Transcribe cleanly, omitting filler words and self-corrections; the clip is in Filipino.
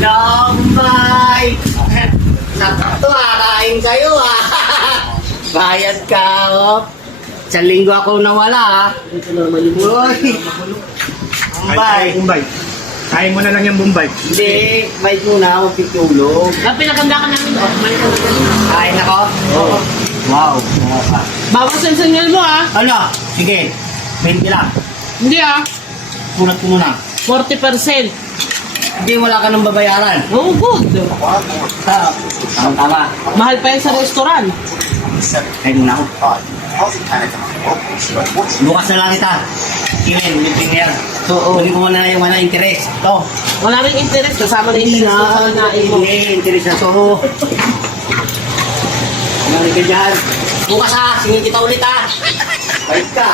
Lambay! Sakto kain kayo Bayad ka Isang linggo ako nawala Ito na naman yung Uy! Bombay. Kain mo na lang yung Bombay. Hindi, may muna ako pitulog. Pinaganda ka namin. Kain ako? Oo. Wow. Bawas ang sinyal mo Ano? Sige, 20 lang. Hindi Kunat ko muna. 40%. Hindi, wala ka nang babayaran. Oh, good. Tama. Mahal pa yan sa restaurant. Kain muna ako. Bukas na lang kita. Kilin, meeting yan. Oo. Kunin ko muna yung interest. Ito. Wala rin interest. Kasama na interest sa nain mo. Hindi, interest na to. Narinig ka dyan. Bukas singin kita ulit Balik ka.